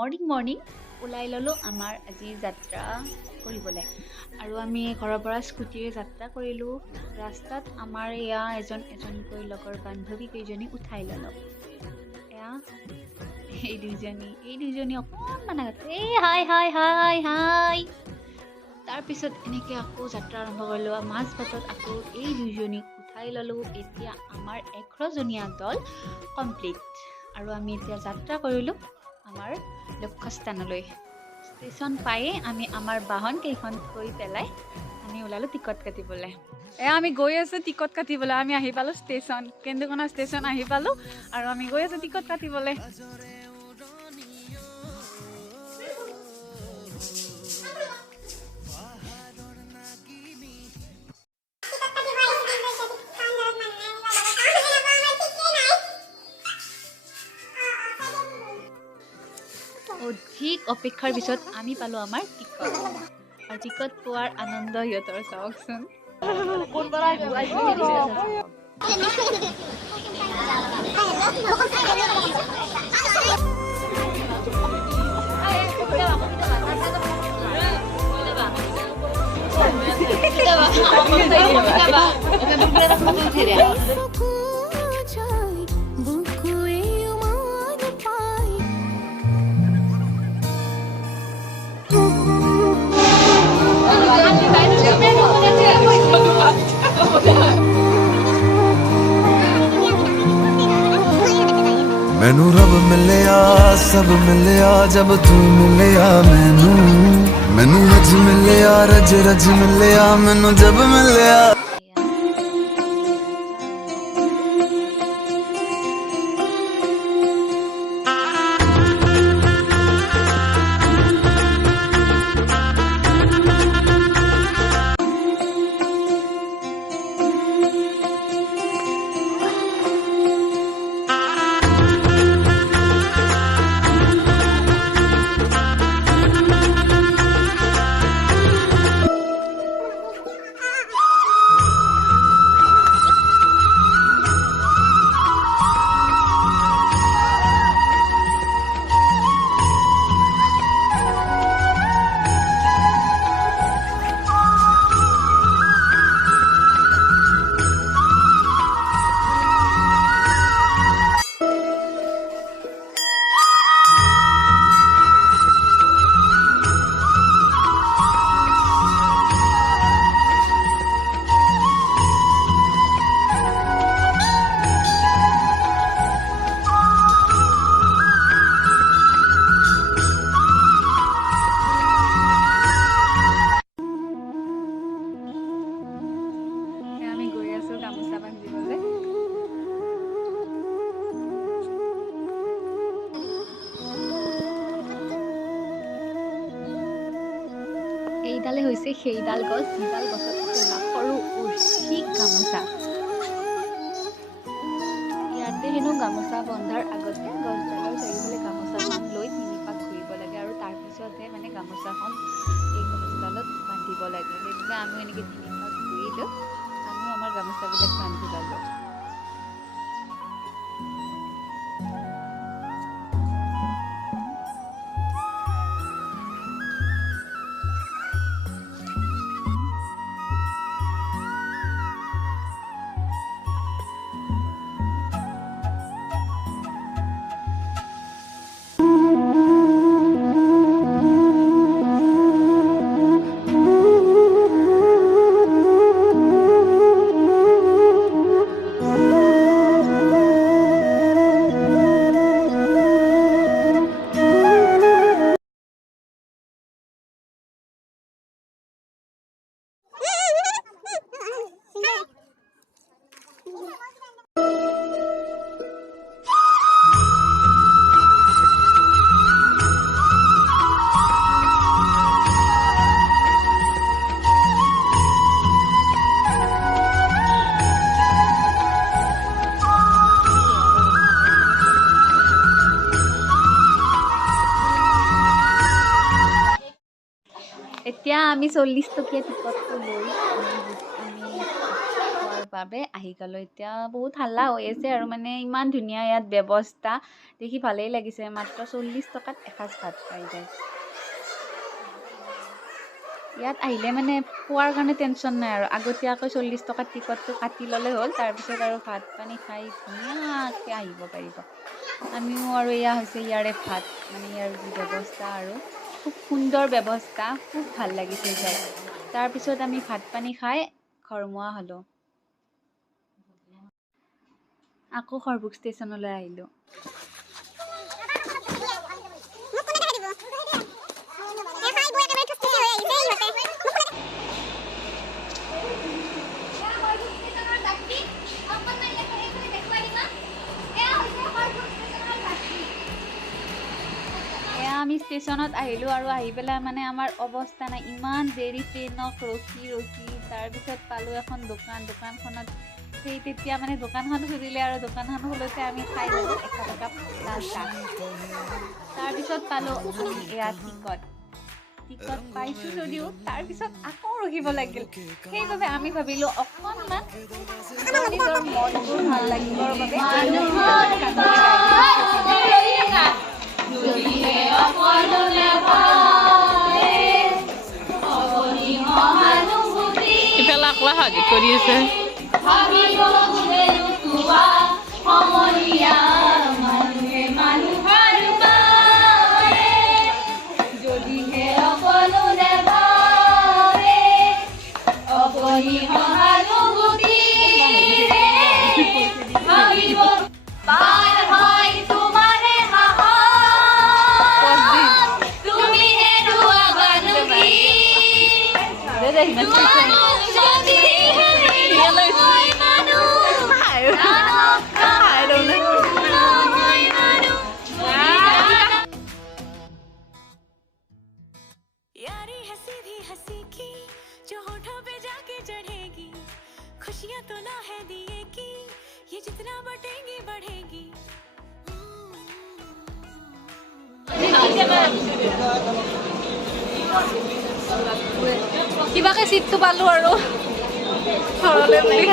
Morning ওলাই ল'লোঁ আমাৰ আজি যাত্ৰা কৰিবলৈ। আৰু আমি ঘৰৰ পৰা স্কুটিৰে যাত্ৰা কৰিলোঁ। ৰাস্তাত আমাৰ এয়া এজনকৈ লগৰ বান্ধৱী কেইজনী উঠাই ল'লোঁ। এয়া এই দুইজনী অকণমান আগতে হাই হাই হাই হাই। তাৰপিছত এনেকৈ আকৌ যাত্ৰা আৰম্ভ কৰিলোঁ। মাজ বাটত আকৌ এই দুইজনীক উঠাই ল'লোঁ। এতিয়া আমাৰ 11জনীয়া দল কমপ্লিট। আৰু আমি এতিয়া যাত্ৰা কৰিলোঁ আমাৰ লক্ষ্যস্থানলৈ। ষ্টেচন পায়ে আমি আমাৰ বাহন কেইখন থৈ পেলাই আমি ওলালোঁ টিকট কাটিবলৈ। এয়া আমি গৈ আছোঁ টিকট কাটিবলৈ। আমি আহি পালোঁ ষ্টেচন, কেন্দুকোনা ষ্টেচন আহি পালোঁ আৰু আমি গৈ আছোঁ টিকট কাটিবলৈ। অধিক অপেক্ষাৰ পিছত আমি পালোঁ আমাৰ টিকট। আৰু টিকট পোৱাৰ আনন্দ সিহঁতৰ চাওকচোন। मैनू रब मिलिया सब मिलिया जब तू मिलिया मैनू रज मिलिया रज मिलिया मैनू जब मिलिया। আমি গৈ আছোঁ গামোচা বান্ধিবলৈ। এইডালে হৈছে সেইডাল গছ যিডাল গছত আছে সৰু অৰ্চিক গামোচা। ইয়াতে হেনো গামোচা বন্ধাৰ আগতে গছডালৰ চাৰিওফালে গামোচাখন লৈ 3 পাক ঘূৰিব লাগে আৰু তাৰপিছতহে মানে গামোচাখন এই গছডালত বান্ধিব লাগে। গতিকে আমি এনেকৈ 3 পাক ঘূৰিলোঁ, আমিও আমাৰ গামোচাবিলাক বান্ধি ল'লোঁ। এতিয়া আমি 40 টকীয়া টিকটটো লৈ আমি বাবে আহি গ'লোঁ। এতিয়া বহুত হাল্লা হৈ আছে আৰু মানে ইমান ধুনীয়া ইয়াত ব্যৱস্থা দেখি ভালেই লাগিছে। মাত্ৰ 40 টকাত এসাঁজ ভাত পাই যায়। ইয়াত আহিলে মানে খোৱাৰ কাৰণে টেনশ্যন নাই আৰু আগতীয়াকৈ 40 টকাত টিকটটো কাটি ল'লে হ'ল। তাৰপিছত আৰু ভাত পানী খাই ধুনীয়াকৈ আহিব পাৰিব। আমিও আৰু এয়া হৈছে ইয়াৰে ভাত, মানে ইয়াৰ যি ব্যৱস্থা আৰু খুব সুন্দৰ ব্যৱস্থা, খুব ভাল লাগিছে যাই। তাৰপিছত আমি ভাত পানী খাই ঘৰমুৱা হ'লোঁ। আকৌ সৰভোগ ষ্টেচনলৈ আহিলোঁ। আমি ষ্টেচনত আহিলোঁ আৰু আহি পেলাই মানে আমাৰ অৱস্থা নাই, ইমান দেৰি ট্ৰেইনক ৰখি ৰখি। তাৰপিছত পালোঁ এখন দোকানখনত সেই তেতিয়া মানে দোকানখন খুলিলে আৰু দোকানখন খোলোতে আমি খাই ল'লোঁ একাপ লাল চাহ। তাৰপিছত পালোঁ আমি এয়া টিকট পাইছোঁ যদিও তাৰপিছত আকৌ ৰখিব লাগিল। সেইবাবে আমি ভাবিলোঁ অকণমান নিজৰ মনবোৰ ভাল লাগিবৰ বাবে ইফালে আকলা হাজিৰ কৰি আছে। यारी है सीधी हंसी की जो होठों पे जाके चढ़ेगी, खुशियां तो ना है दिए की ये जितना बटेंगी बढ़ेगी। কিবাকে চিটটো পালোঁ আৰু ঘৰলৈ বুলি।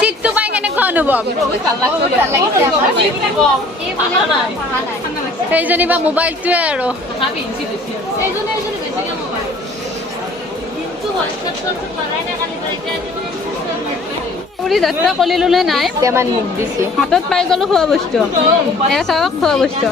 চিটটো পাই কেনেকুৱা অনুভৱ? সেইজনী বা মোবাইলটোৱে আৰু যাত্ৰা কৰিলোঁ নে নাই হাতত পাই গ'লো খোৱা বস্তু। এয়া চাওক খোৱা বস্তু।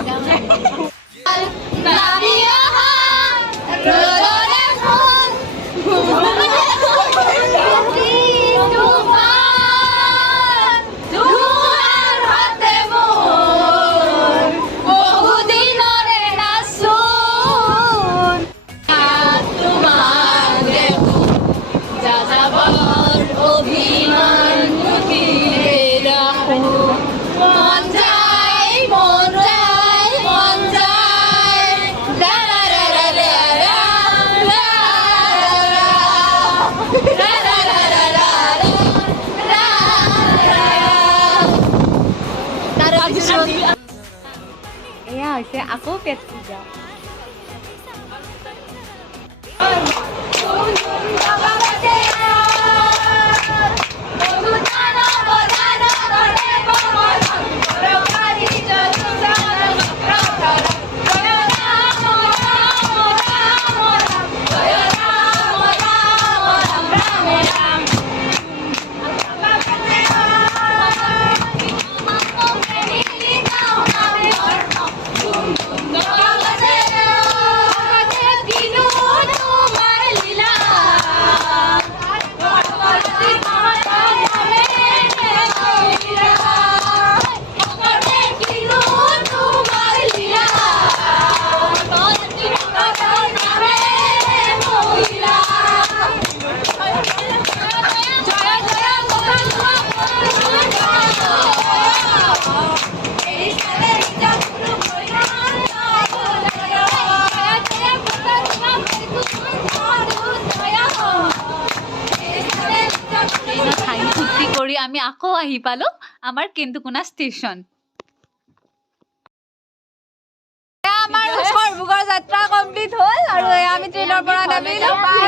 এয়া হৈছে আকৌ পেট পূজা। কৰি আমি আকৌ আহি পালোঁ আমাৰ কেন্দুকোনা ষ্টেচন। আমাৰ সৰভোগৰ যাত্ৰা কমপ্লিট হ'ল আৰু আমি পৰা নামিলো পাই